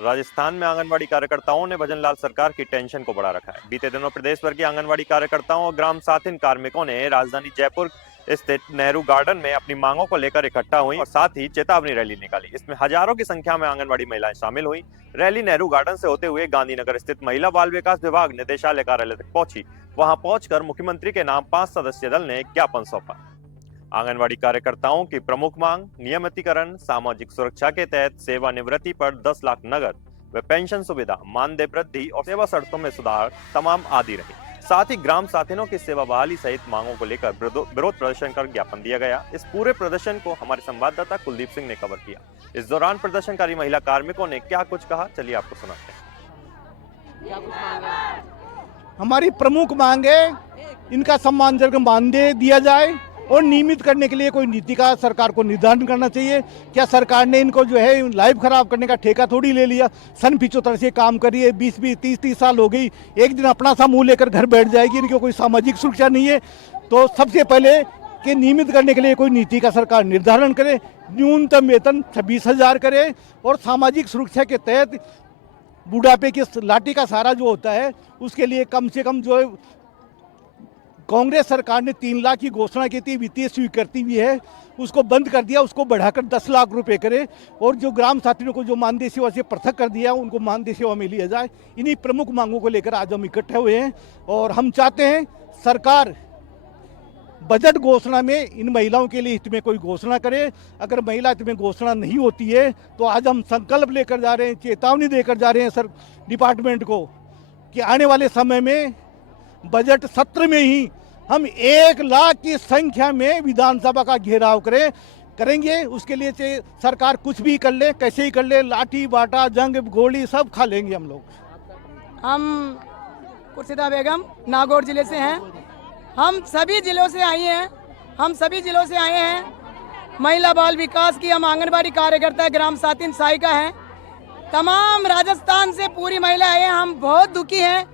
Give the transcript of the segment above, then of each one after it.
राजस्थान में आंगनवाड़ी कार्यकर्ताओं ने भजन लाल सरकार की टेंशन को बढ़ा रखा है। बीते दिनों प्रदेश भर के आंगनवाड़ी कार्यकर्ताओं और ग्राम साथिन कार्मिकों ने राजधानी जयपुर स्थित नेहरू गार्डन में अपनी मांगों को लेकर इकट्ठा हुई और साथ ही चेतावनी रैली निकाली। इसमें हजारों की संख्या में आंगनवाड़ी महिलाएं शामिल हुई। रैली नेहरू गार्डन से होते हुए गांधीनगर स्थित महिला बाल विकास विभाग निदेशालय कार्यालय तक पहुंची। वहां पहुंचकर मुख्यमंत्री के नाम 5 सदस्यीय दल ने ज्ञापन सौंपा। आंगनवाड़ी कार्यकर्ताओं की प्रमुख मांग नियमितीकरण, सामाजिक सुरक्षा के तहत सेवानिवृत्ति पर 10 लाख नगद व पेंशन सुविधा, मानदेय वृद्धि और सेवा शर्तों में सुधार तमाम आदि रही। साथ ही ग्राम साथिनों की सेवा बहाली सहित मांगों को लेकर विरोध प्रदर्शन कर ज्ञापन दिया गया। इस पूरे प्रदर्शन को हमारे संवाददाता कुलदीप सिंह ने कवर किया। इस दौरान प्रदर्शनकारी महिला कार्मिकों ने क्या कुछ कहा, चलिए आपको सुनाते हैं। हमारी प्रमुख मांग है इनका सम्मानजनक मानदेय दिया जाए और नियमित करने के लिए कोई नीति का सरकार को निर्धारण करना चाहिए। क्या सरकार ने इनको जो है लाइफ खराब करने का ठेका थोड़ी ले लिया। सन 75 से काम कर रही है, 20-20, 30-30 साल हो गई। एक दिन अपना सा मुंह लेकर घर बैठ जाएगी। इनकी कोई सामाजिक सुरक्षा नहीं है। तो सबसे पहले कि नियमित करने के लिए कोई नीति का सरकार निर्धारण करे, न्यूनतम वेतन 26,000 करे और सामाजिक सुरक्षा के तहत बुढ़ापे की लाठी का सहारा जो होता है उसके लिए कम से कम जो कांग्रेस सरकार ने 3 लाख की घोषणा की थी, वित्तीय स्वीकृति भी है, उसको बंद कर दिया। उसको बढ़ाकर 10 लाख रुपए करे और जो ग्राम साथियों को जो मानदेय सेवा से पृथक कर दिया उनको मानदेय सेवा में लिया जाए। इन्हीं प्रमुख मांगों को लेकर आज हम इकट्ठे हुए हैं और हम चाहते हैं सरकार बजट घोषणा में इन महिलाओं के लिए हित में कोई घोषणा करे। अगर महिला हित में घोषणा नहीं होती है तो आज हम संकल्प लेकर जा रहे हैं, चेतावनी देकर जा रहे हैं सर डिपार्टमेंट को कि आने वाले समय में बजट सत्र में ही हम 1 लाख की संख्या में विधानसभा का घेराव करेंगे। उसके लिए चाहे सरकार कुछ भी कर ले, कैसे ही कर ले, लाठी बाटा जंग गोली सब खा लेंगे हम लोग। हम खुर्शीदा बेगम नागौर जिले से हैं। हम सभी जिलों से आए हैं। महिला बाल विकास की हम आंगनबाड़ी कार्यकर्ता ग्राम साथिन सहायिका हैं। तमाम राजस्थान से पूरी महिला आए हैं। हम बहुत दुखी हैं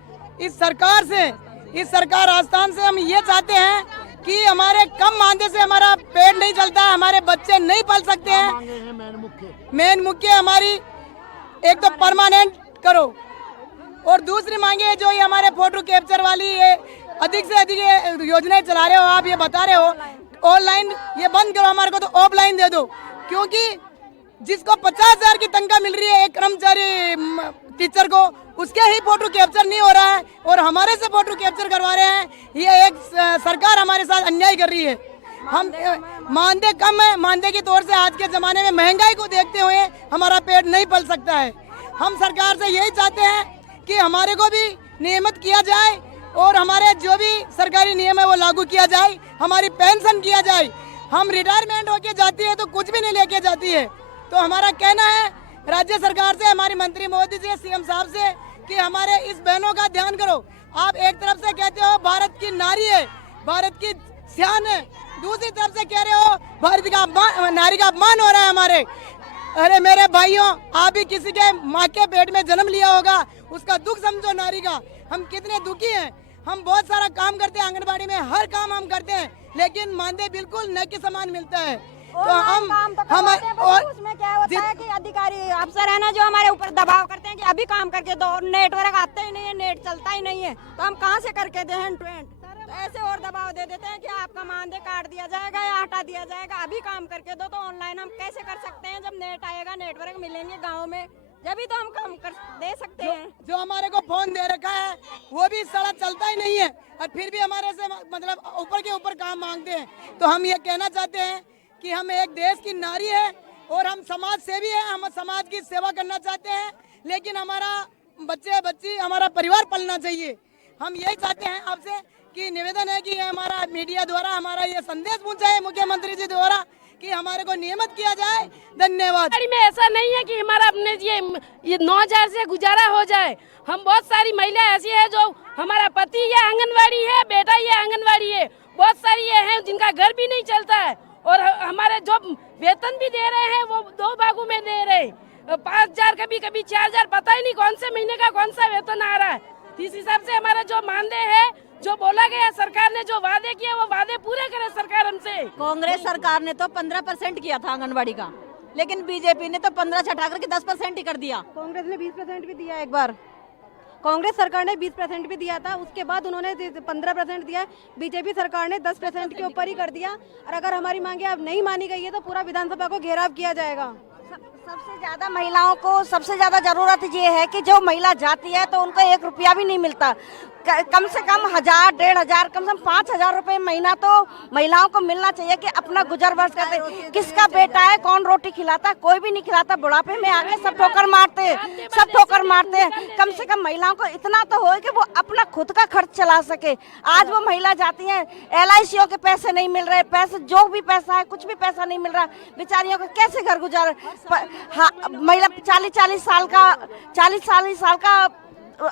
इस सरकार से, इस सरकार राजस्थान से। हम ये चाहते हैं कि हमारे कम मानदेय से हमारा पेट नहीं चलता है, हमारे बच्चे नहीं पल सकते हैं। मेन मुख्य हमारी एक तो परमानेंट करो और दूसरी मांगे जो ये हमारे फोटो कैप्चर वाली ये अधिक से अधिक योजनाएं चला रहे हो, आप ये बता रहे हो ऑनलाइन ये बंद करो, हमारे को तो ऑफलाइन दे दो। क्योंकि जिसको 50,000 की तनख्वाह मिल रही है एक कर्मचारी टीचर को, उसके ही फोटो कैप्चर नहीं हो रहा है और हमारे से फोटो कैप्चर करवा रहे हैं। ये एक सरकार हमारे साथ अन्याय कर रही है। हम मानदेय कम है, मानदेय के तौर से आज के ज़माने में महंगाई को देखते हुए हमारा पेट नहीं पल सकता है। हम सरकार से यही चाहते हैं कि हमारे को भी नियमित किया जाए और हमारे जो भी सरकारी नियम है वो लागू किया जाए, हमारी पेंशन किया जाए। हम रिटायरमेंट होके जाती है तो कुछ भी नहीं लेके जाती है। तो हमारा कहना है राज्य सरकार से, हमारी मंत्री मोदी जी, सीएम साहब से कि हमारे इस बहनों का ध्यान करो। आप एक तरफ से कहते हो भारत की नारी है, भारत की शान है, दूसरी तरफ से कह रहे हो भारत का नारी का अपमान हो रहा है हमारे। अरे मेरे भाइयों, आप भी किसी के माँ के पेट में जन्म लिया होगा, उसका दुख समझो नारी का। हम कितने दुखी हैं। हम बहुत सारा काम करते हैं आंगनबाड़ी में, हर काम हम करते हैं, लेकिन मानदेय बिल्कुल न के समान मिलता है। तो हम उसमें क्या होता है कि अधिकारी अफसर है ना जो हमारे ऊपर दबाव करते हैं कि अभी काम करके दो, नेटवर्क आता ही नहीं है, नेट चलता ही नहीं है, तो हम कहाँ से करके दें हैंड टू हैंड। तो ऐसे और दबाव दे देते हैं कि आपका मानदेय काट दिया जाएगा या हटा दिया जाएगा, अभी काम करके दो। तो ऑनलाइन हम कैसे कर सकते हैं? जब नेट आएगा, नेटवर्क मिलेंगे गाँव में, जब तो हम काम कर दे सकते हैं। जो हमारे को फोन दे रखा है वो भी सारा चलता ही नहीं है और फिर भी हमारे से मतलब ऊपर के ऊपर काम मांगते हैं। तो हम ये कहना चाहते हैं कि हम एक देश की नारी है और हम समाज सेवी हैं, हम समाज की सेवा करना चाहते हैं, लेकिन हमारा बच्चे बच्ची हमारा परिवार पलना चाहिए। हम यही चाहते हैं आपसे कि निवेदन है कि हमारा मीडिया द्वारा हमारा ये संदेश पहुंचाए मुख्यमंत्री जी द्वारा कि हमारे को नियमित किया जाए। धन्यवाद। में ऐसा नहीं है कि हमारा अपने ये 9,000 से गुजारा हो जाए। हम बहुत सारी महिला ऐसी है जो हमारा पति ये आंगनवाड़ी है, बेटा ये आंगनवाड़ी है, बहुत सारी ये हैं जिनका घर भी नहीं चलता है और हमारे जो वेतन भी दे रहे हैं वो 2 भागों में दे रहे हैं। 5,000 कभी 4,000, पता ही नहीं कौन से महीने का कौन सा वेतन आ रहा है। इस हिसाब से हमारा जो मानदेय है, जो बोला गया सरकार ने जो वादे किए वो वादे पूरे करे सरकार हमसे। कांग्रेस सरकार ने तो 15% किया था आंगनबाड़ी का, लेकिन बीजेपी ने तो 15 से हटा करके 10% ही कर दिया। कांग्रेस ने 20% भी दिया एक बार, कांग्रेस सरकार ने 20% भी दिया था, उसके बाद उन्होंने 15% दिया। बीजेपी सरकार ने 10% के ऊपर ही कर दिया। और अगर हमारी मांगे अब नहीं मानी गई है तो पूरा विधानसभा को घेराव किया जाएगा। सबसे ज्यादा महिलाओं को सबसे ज्यादा जरूरत ये है कि जो महिला जाती है तो उनको 1 रुपया भी नहीं मिलता। कम से कम 1000, 1500, कम से कम 5000 रुपए महीना तो महिलाओं को मिलना चाहिए कि अपना गुजर बसर करते। किसका बेटा है, कौन रोटी खिलाता? कोई भी नहीं खिलाता। बुढ़ापे में आके सब ठोकर मारते हैं, सब ठोकर मारते हैं। कम से कम महिलाओं को इतना तो हो कि वो अपना खुद का खर्च चला सके। आज वो महिला जाती है, LIC के पैसे नहीं मिल रहे, पैसे जो भी पैसा है कुछ भी पैसा नहीं मिल रहा, बेचारियों को कैसे घर गुजार। महिला 40 साल का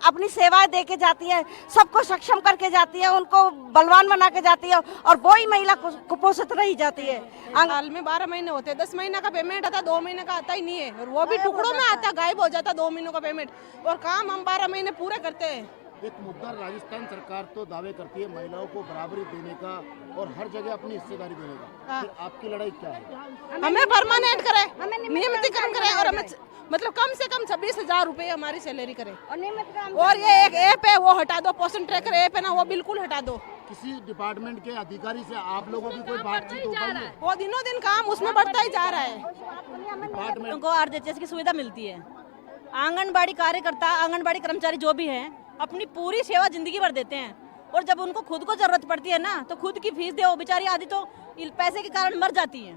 अपनी सेवाएं दे के जाती है, सबको सक्षम करके जाती है, उनको बलवान बना के जाती है, और वही महिला कुपोषित रही जाती है। साल में 12 महीने होते हैं, 10 महीने का पेमेंट आता, 2 महीने का आता ही नहीं है, और वो भी टुकड़ों में आता, गायब हो जाता 2 महीनों का पेमेंट, और काम हम 12 महीने पूरे करते हैं। एक मुद्दा, राजस्थान सरकार तो दावे करती है महिलाओं को बराबरी देने का और हर जगह अपनी हिस्सेदारी देने का। फिर आपकी लड़ाई क्या है? हमें परमानेंट करे, नियमितीकरण करे, और हमें मतलब कम से कम 26,000 रुपए हमारी सैलरी करे। और ये एक ऐप है वो हटा दो, पोषण ट्रैकर ऐप है ना, वो बिल्कुल हटा दो। किसी डिपार्टमेंट के अधिकारी से आप लोगों की कोई बातचीत हो पाई है? वो दिनों दिन काम उसमें बढ़ता ही जा रहा है। डिपार्टमेंट उनको RHS की सुविधा मिलती है। आंगनबाड़ी कार्यकर्ता, आंगनबाड़ी कर्मचारी जो भी हैं, अपनी पूरी सेवा जिंदगी भर देते हैं, और जब उनको खुद को जरूरत पड़ती है ना तो खुद की फीस दे, वो बेचारी आधी तो पैसे के कारण मर जाती है।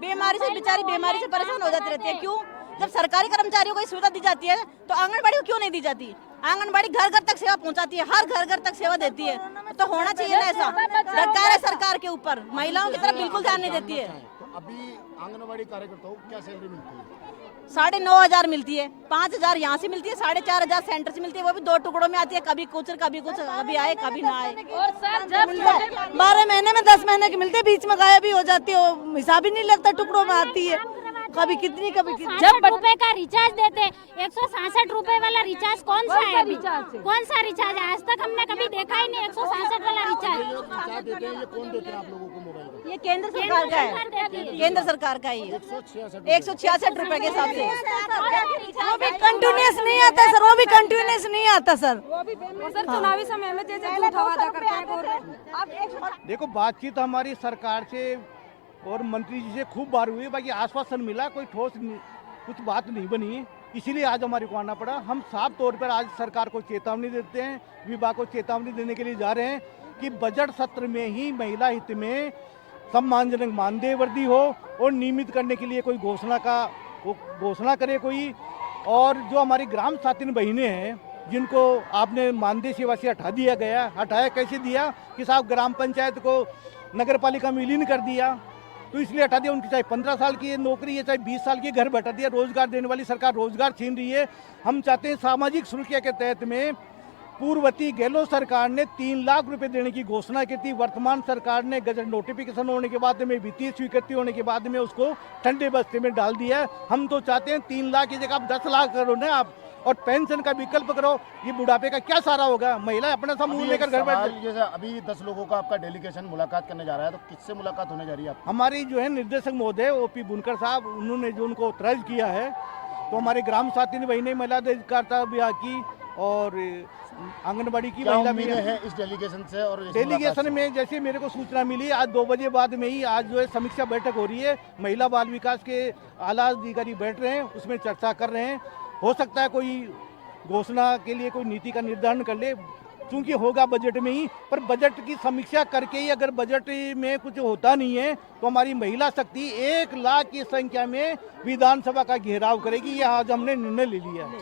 बीमारी से बेचारी परेशान हो जाती रहती है। क्यों? जब सरकारी कर्मचारियों को सुविधा दी जाती है तो आंगनबाड़ी को क्यों नहीं दी जाती? आंगनबाड़ी घर घर तक सेवा पहुंचाती है, हर घर घर तक सेवा देती है, तो होना चाहिए ना ऐसा। सरकार है सरकार के ऊपर, महिलाओं की तरफ बिल्कुल ध्यान नहीं देती है। तो अभी आंगनबाड़ी कार्यकर्ताओं को क्या सैलरी मिलती है? 9,500 मिलती है, 5,000 यहाँ से मिलती है, 4,500 सेंटर से मिलती है, वो भी 2 टुकड़ों में आती है, कभी कुछ कभी आए कभी ना आए। और सर जब 12 महीने में 10 महीने की मिलती है, बीच में गायब भी हो जाती है, हिसाब ही नहीं लगता, टुकड़ों में आती है, कभी कितनी कभी कितनी। 60 रुपए का रिचार्ज देते, 167 रुपए वाला रिचार्ज कौन सा है अभी? कौन सा रिचार्ज है? आज तक हमने कभी देखा ही नहीं 167 वाला रिचार्ज। रिचार्ज देते हैं, ये कौन देते हैं आप लोगों को मोबाइल का? ये केंद्र सरकार का है, केंद्र सरकार का ही 166 रुपए के हिसाब से। वो भी कंटिन्यूस नहीं आता सर, वो भी कंटिन्यूस नहीं आता सर। सर चुनावी समय में जैसे झूठा वादा करते हैं गवर्नमेंट। देखो, बातचीत हमारी सरकार से और मंत्री जी से खूब बार हुई, बाकी आश्वासन मिला, कोई ठोस कुछ बात नहीं बनी, इसीलिए आज हमारे को आना पड़ा। हम साफ तौर पर आज सरकार को चेतावनी देते हैं, विभाग को चेतावनी देने के लिए जा रहे हैं कि बजट सत्र में ही महिला हित में सम्मानजनक मानदेय वृद्धि हो और नियमित करने के लिए कोई घोषणा करे कोई। और जो हमारी ग्राम साथिन बहनें हैं जिनको आपने मानदेय सेवा से हटाया कैसे दिया कि साहब ग्राम पंचायत को नगर पालिका में विलीन कर दिया, तो इसलिए हटा दिया। उनकी चाहे 15 साल की नौकरी है, चाहे 20 साल की, घर बैठा दिया। रोजगार देने वाली सरकार रोजगार छीन रही है। हम चाहते हैं सामाजिक सुरक्षा के तहत में पूर्ववर्ती गहलोत सरकार ने 3 लाख रुपए देने की घोषणा की थी। वर्तमान सरकार ने गजट नोटिफिकेशन होने के बाद में, वित्तीय स्वीकृति होने के बाद में उसको ठंडे बस्ते में डाल दिया। हम तो चाहते हैं 3 लाख की जगह आप 10 लाख करो ना आप, और पेंशन का विकल्प करो। ये बुढ़ापे का क्या सहारा होगा? महिला अपना समूह लेकर घर बैठ। जैसे अभी 10 लोगों का आपका डेलीगेशन मुलाकात करने जा रहा है, तो किससे मुलाकात होने जा रही है? हमारी जो है निर्देशक महोदय OP बुनकर साहब, उन्होंने जो उनको ऑथराइज किया है, तो हमारे ग्राम साथी बहनें महिला अधिकारिता विभाग की और आंगनबाड़ी की महिला भी है इस डेलीगेशन से। और डेलीगेशन में जैसे मेरे को सूचना मिली, आज 2 बजे बाद में ही आज जो है समीक्षा बैठक हो रही है। महिला बाल विकास के आला अधिकारी बैठ रहे हैं, उसमें चर्चा कर रहे हैं। हो सकता है कोई घोषणा के लिए कोई नीति का निर्धारण कर ले, क्योंकि होगा बजट में ही। पर बजट की समीक्षा करके ही अगर बजट में कुछ होता नहीं है तो हमारी महिला शक्ति 1 लाख की संख्या में विधानसभा का घेराव करेगी। यह आज हमने निर्णय ले लिया है।